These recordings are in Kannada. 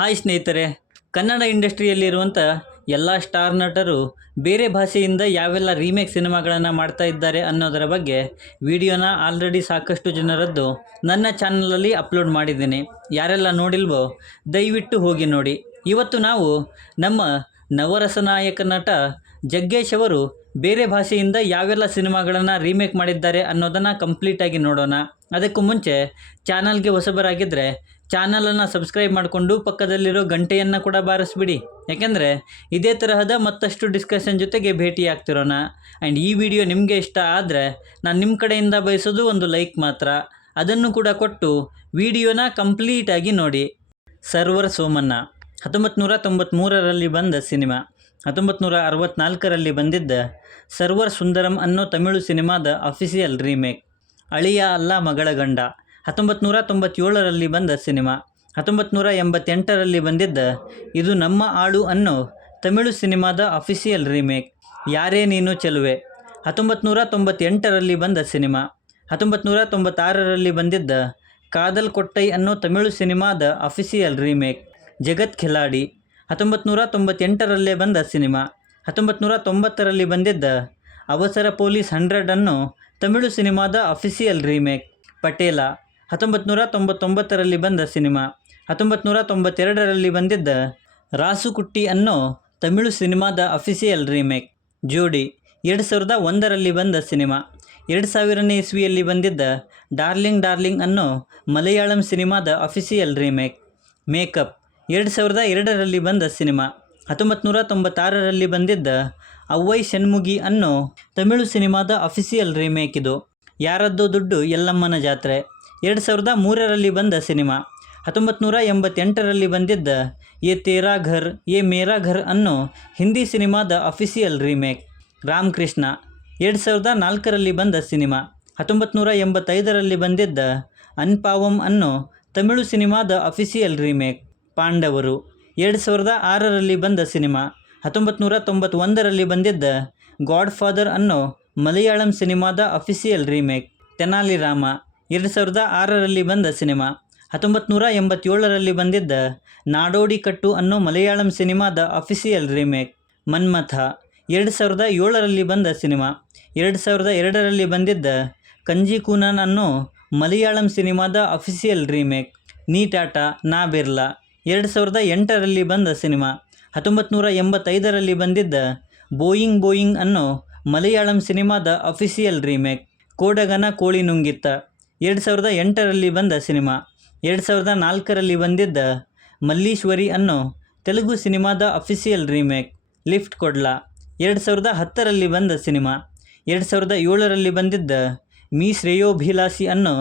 ಹಾಯ್ ಸ್ನೇಹಿತರೆ, ಕನ್ನಡ ಇಂಡಸ್ಟ್ರಿಯಲ್ಲಿರುವಂಥ ಎಲ್ಲ ಸ್ಟಾರ್ ನಟರು ಬೇರೆ ಭಾಷೆಯಿಂದ ಯಾವೆಲ್ಲ ರೀಮೇಕ್ ಸಿನಿಮಾಗಳನ್ನು ಮಾಡ್ತಾ ಇದ್ದಾರೆ ಅನ್ನೋದರ ಬಗ್ಗೆ ವಿಡಿಯೋನ ಆಲ್ರೆಡಿ ಸಾಕಷ್ಟು ಜನರದ್ದು ನನ್ನ ಚಾನಲಲ್ಲಿ ಅಪ್ಲೋಡ್ ಮಾಡಿದ್ದೀನಿ. ಯಾರೆಲ್ಲ ನೋಡಿಲ್ವೋ ದಯವಿಟ್ಟು ಹೋಗಿ ನೋಡಿ. ಇವತ್ತು ನಾವು ನಮ್ಮ ನವರಸ ನಾಯಕ ನಟ ಜಗ್ಗೇಶ್ ಅವರು ಬೇರೆ ಭಾಷೆಯಿಂದ ಯಾವೆಲ್ಲ ಸಿನಿಮಾಗಳನ್ನು ರೀಮೇಕ್ ಮಾಡಿದ್ದಾರೆ ಅನ್ನೋದನ್ನು ಕಂಪ್ಲೀಟಾಗಿ ನೋಡೋಣ. ಅದಕ್ಕೂ ಮುಂಚೆ ಚಾನಲ್ಗೆ ಹೊಸಬರಾಗಿದ್ದರೆ ಚಾನಲನ್ನು ಸಬ್ಸ್ಕ್ರೈಬ್ ಮಾಡಿಕೊಂಡು ಪಕ್ಕದಲ್ಲಿರೋ ಗಂಟೆಯನ್ನು ಕೂಡ ಬಾರಿಸ್ಬಿಡಿ. ಯಾಕೆಂದರೆ ಇದೇ ತರಹದ ಮತ್ತಷ್ಟು ಡಿಸ್ಕಷನ್ ಜೊತೆಗೆ ಭೇಟಿ ಆಗ್ತಿರೋಣ. ಆ್ಯಂಡ್ ಈ ವಿಡಿಯೋ ನಿಮಗೆ ಇಷ್ಟ ಆದರೆ ನಾನು ನಿಮ್ಮ ಕಡೆಯಿಂದ ಬಯಸೋದು ಒಂದು ಲೈಕ್ ಮಾತ್ರ. ಅದನ್ನು ಕೂಡ ಕೊಟ್ಟು ವಿಡಿಯೋನ ಕಂಪ್ಲೀಟಾಗಿ ನೋಡಿ. ಸರ್ವರ್ ಸೋಮಣ್ಣ 1993ರಲ್ಲಿ ಬಂದ ಸಿನಿಮಾ. 1964ರಲ್ಲಿ ಬಂದಿದ್ದ ಸರ್ವರ್ ಸುಂದರಂ ಅನ್ನೋ ತಮಿಳು ಸಿನಿಮಾದ ಅಫಿಷಿಯಲ್ ರೀಮೇಕ್. ಅಳಿಯ ಅಲ್ಲ ಮಗಳ ಗಂಡ 1997ರಲ್ಲಿ ಬಂದ ಸಿನಿಮಾ. 1988ರಲ್ಲಿ ಬಂದಿದ್ದ ಇದು ನಮ್ಮ ಆಳು ಅನ್ನೋ ತಮಿಳು ಸಿನಿಮಾದ ಅಫಿಷಿಯಲ್ ರೀಮೇಕ್. ಯಾರೇ ನೀನು ಚೆಲುವೆ 1998ರಲ್ಲಿ ಬಂದ ಸಿನಿಮಾ. 1996ರಲ್ಲಿ ಬಂದಿದ್ದ ಕಾದಲ್ ಕೊಟ್ಟೈ ಅನ್ನೋ ತಮಿಳು ಸಿನಿಮಾದ ಅಫಿಷಿಯಲ್ ರೀಮೇಕ್. ಜಗತ್ ಖಿಲಾಡಿ 1998ರಲ್ಲೇ ಬಂದ ಸಿನಿಮಾ. 1990ರಲ್ಲಿ ಬಂದಿದ್ದ ಅವಸರ ಪೊಲೀಸ್ 100 ಅನ್ನೋ ತಮಿಳು ಸಿನಿಮಾದ ಅಫಿಷಿಯಲ್ ರೀಮೇಕ್. ಪಟೇಲ 1999ರಲ್ಲಿ ಬಂದ ಸಿನಿಮಾ. 1992ರಲ್ಲಿ ಬಂದಿದ್ದ ರಾಸುಕುಟ್ಟಿ ಅನ್ನೋ ತಮಿಳು ಸಿನಿಮಾದ ಅಫಿಷಿಯಲ್ ರೀಮೇಕ್. ಜೋಡಿ 2001ರಲ್ಲಿ ಬಂದ ಸಿನಿಮಾ. 2000ನೇ ಇಸ್ವಿಯಲ್ಲಿ ಬಂದಿದ್ದ ಡಾರ್ಲಿಂಗ್ ಡಾರ್ಲಿಂಗ್ ಅನ್ನೋ ಮಲಯಾಳಂ ಸಿನಿಮಾದ ಅಫಿಷಿಯಲ್ ರೀಮೇಕ್. ಮೇಕಪ್ 2002ರಲ್ಲಿ ಬಂದ ಸಿನಿಮಾ. 1996ರಲ್ಲಿ ಬಂದಿದ್ದ ಅವ್ವೈ ಶಣ್ಮುಗಿ ಅನ್ನೋ ತಮಿಳು ಸಿನಿಮಾದ ಅಫಿಷಿಯಲ್ ರೀಮೇಕ್ ಇದು. ಯಾರದ್ದೋ ದುಡ್ಡು ಎಲ್ಲಮ್ಮನ ಜಾತ್ರೆ 2003ರಲ್ಲಿ ಬಂದ ಸಿನಿಮಾ. 1988ರಲ್ಲಿ ಬಂದಿದ್ದ ಯೇ ತೇರಾ ಘರ್ ಯೇ ಮೇರಾ ಘರ್ ಅನ್ನೋ ಹಿಂದಿ ಸಿನಿಮಾದ ಅಫಿಷಿಯಲ್ ರೀಮೇಕ್. ರಾಮಕೃಷ್ಣ 2004ರಲ್ಲಿ ಬಂದ ಸಿನಿಮಾ. 1985ರಲ್ಲಿ ಬಂದಿದ್ದ ಅನ್ಪಾವಂ ಅನ್ನೋ ತಮಿಳು ಸಿನಿಮಾದ ಅಫಿಷಿಯಲ್ ರೀಮೇಕ್. ಪಾಂಡವರು 2006ರಲ್ಲಿ ಬಂದ ಸಿನಿಮಾ. 1991ರಲ್ಲಿ ಬಂದಿದ್ದ ಗಾಡ್ ಫಾದರ್ ಅನ್ನೋ ಮಲಯಾಳಂ ಸಿನಿಮಾದ ಅಫಿಷಿಯಲ್ ರೀಮೇಕ್. ತೆನಾಲಿ ರಾಮ 2006ರಲ್ಲಿ ಬಂದ ಸಿನಿಮಾ. 1987ರಲ್ಲಿ ಬಂದಿದ್ದ ನಾಡೋಡಿ ಕಟ್ಟು ಅನ್ನೋ ಮಲಯಾಳಂ ಸಿನಿಮಾದ ಅಫಿಷಿಯಲ್ ರೀಮೇಕ್. ಮನ್ಮಥ 2007ರಲ್ಲಿ ಬಂದ ಸಿನಿಮಾ. 2002ರಲ್ಲಿ ಬಂದಿದ್ದ ಕಂಜಿ ಕೂನನ್ ಅನ್ನೋ ಮಲಯಾಳಂ ಸಿನಿಮಾದ ಅಫಿಷಿಯಲ್ ರೀಮೇಕ್. ನೀ ಟಾಟಾ ನಾ ಬಿರ್ಲಾ 2008ರಲ್ಲಿ ಬಂದ ಸಿನಿಮಾ. 1985ರಲ್ಲಿ ಬಂದಿದ್ದ ಬೋಯಿಂಗ್ ಬೋಯಿಂಗ್ ಅನ್ನೋ ಮಲಯಾಳಂ ಸಿನಿಮಾದ ಅಫಿಷಿಯಲ್ ರೀಮೇಕ್. ಕೋಡಗನ ಕೋಳಿ ನುಂಗಿತ್ತ 2008ರಲ್ಲಿ ಬಂದ ಸಿನಿಮಾ. 2004ರಲ್ಲಿ ಬಂದಿದ್ದ ಮಲ್ಲೀಶ್ವರಿ ಅನ್ನೋ ತೆಲುಗು ಸಿನಿಮಾದ ಅಫಿಷಿಯಲ್ ರೀಮೇಕ್. ಲಿಫ್ಟ್ ಕೊಡ್ಲಾ 2010ರಲ್ಲಿ ಬಂದ ಸಿನಿಮಾ. 2007ರಲ್ಲಿ ಬಂದಿದ್ದ ಮೀ ಶ್ರೇಯೋಭಿಲಾಷಿ ಅನ್ನೋ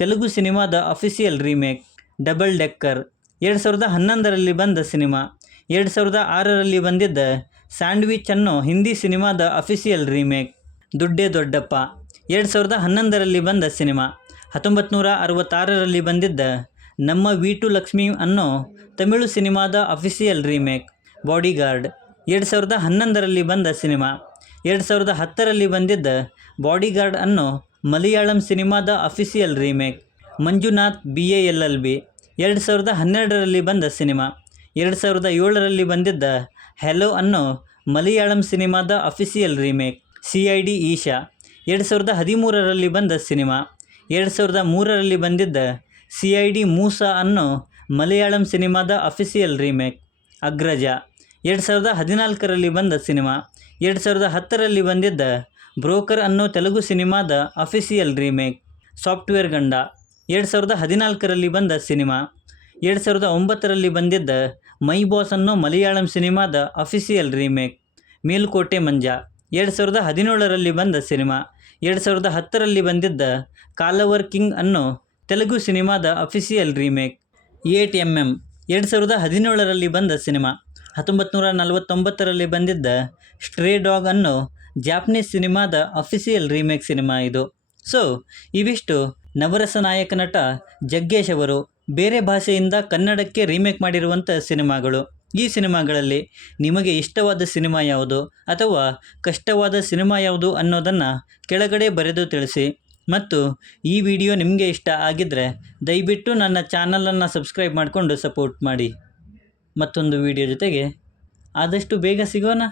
ತೆಲುಗು ಸಿನಿಮಾದ ಅಫಿಷಿಯಲ್ ರೀಮೇಕ್. ಡಬಲ್ ಡೆಕ್ಕರ್ 2011ರಲ್ಲಿ ಬಂದ ಸಿನಿಮಾ. 2006ರಲ್ಲಿ ಬಂದಿದ್ದ ಸ್ಯಾಂಡ್ವಿಚ್ ಅನ್ನೋ ಹಿಂದಿ ಸಿನಿಮಾದ ಅಫಿಷಿಯಲ್ ರೀಮೇಕ್. ದುಡ್ಡೇ ದೊಡ್ಡಪ್ಪ 2011ರಲ್ಲಿ ಬಂದ ಸಿನಿಮಾ. 1966ರಲ್ಲಿ ಬಂದಿದ್ದ ನಮ್ಮ ವೀಟು ಲಕ್ಷ್ಮಿ ಅನ್ನೋ ತಮಿಳು ಸಿನಿಮಾದ ಅಫಿಷಿಯಲ್ ರೀಮೇಕ್. ಬಾಡಿಗಾರ್ಡ್ 2011ರಲ್ಲಿ ಬಂದ ಸಿನಿಮಾ. 2010ರಲ್ಲಿ ಬಂದಿದ್ದ ಬಾಡಿಗಾರ್ಡ್ ಅನ್ನೋ ಮಲಯಾಳಂ ಸಿನಿಮಾದ official remake. Manjunath BA LLB 2012ರಲ್ಲಿ ಬಂದ ಸಿನಿಮಾ. 2007ರಲ್ಲಿ ಬಂದಿದ್ದ ಹೆಲೋ ಅನ್ನೋ ಮಲಯಾಳಂ ಸಿನಿಮಾದ ಅಫಿಷಿಯಲ್ ರೀಮೇಕ್. CID ಈಶಾ 2013ರಲ್ಲಿ ಬಂದ ಸಿನಿಮಾ. 2003ರಲ್ಲಿ ಬಂದಿದ್ದ CID ಮೂಸಾ ಅನ್ನೋ ಮಲಯಾಳಂ ಸಿನಿಮಾದ ಅಫಿಷಿಯಲ್ ರೀಮೇಕ್. ಅಗ್ರಜ 2014ರಲ್ಲಿ ಬಂದ ಸಿನಿಮಾ. 2010ರಲ್ಲಿ ಬಂದಿದ್ದ ಬ್ರೋಕರ್ ಅನ್ನೋ ತೆಲುಗು ಸಿನಿಮಾದ ಅಫಿಷಿಯಲ್ ರೀಮೇಕ್. ಸಾಫ್ಟ್ವೇರ್ ಗಂಡ 2014ರಲ್ಲಿ ಬಂದ ಸಿನಿಮಾ. 2009ರಲ್ಲಿ ಬಂದಿದ್ದ ಮೈ ಬಾಸ್ ಅನ್ನೋ ಮಲಯಾಳಂ ಸಿನಿಮಾದ ಅಫಿಷಿಯಲ್ ರೀಮೇಕ್. ಮೇಲುಕೋಟೆ ಮಂಜ 2017ರಲ್ಲಿ ಬಂದ ಸಿನಿಮಾ. 2010ರಲ್ಲಿ ಬಂದಿದ್ದ ಕಾಲವರ್ ಕಿಂಗ್ ಅನ್ನೋ ತೆಲುಗು ಸಿನಿಮಾದ ಅಫಿಷಿಯಲ್ ರೀಮೇಕ್. 8mm 2017ರಲ್ಲಿ ಬಂದ ಸಿನಿಮಾ. 1949ರಲ್ಲಿ ಬಂದಿದ್ದ ಸ್ಟ್ರೇ ಡಾಗ್ ಅನ್ನೋ ಜಾಪನೀಸ್ ಸಿನಿಮಾದ ಅಫಿಷಿಯಲ್ ರೀಮೇಕ್ ಸಿನಿಮಾ ಇದು. ಸೊ ಇವಿಷ್ಟು ನವರಸ ನಾಯಕ ನಟ ಜಗ್ಗೇಶ್ ಅವರು ಬೇರೆ ಭಾಷೆಯಿಂದ ಕನ್ನಡಕ್ಕೆ ರೀಮೇಕ್ ಮಾಡಿರುವಂಥ ಸಿನಿಮಾಗಳು. ಈ ಸಿನಿಮಾಗಳಲ್ಲಿ ನಿಮಗೆ ಇಷ್ಟವಾದ ಸಿನಿಮಾ ಯಾವುದು ಅಥವಾ ಕಷ್ಟವಾದ ಸಿನಿಮಾ ಯಾವುದು ಅನ್ನೋದನ್ನು ಕೆಳಗಡೆ ಬರೆದು ತಿಳಿಸಿ. ಮತ್ತು ಈ ವಿಡಿಯೋ ನಿಮಗೆ ಇಷ್ಟ ಆಗಿದ್ದರೆ ದಯವಿಟ್ಟು ನನ್ನ ಚಾನಲನ್ನು ಸಬ್ಸ್ಕ್ರೈಬ್ ಮಾಡಿಕೊಂಡು ಸಪೋರ್ಟ್ ಮಾಡಿ. ಮತ್ತೊಂದು ವಿಡಿಯೋ ಜೊತೆಗೆ ಆದಷ್ಟು ಬೇಗ ಸಿಗೋಣ.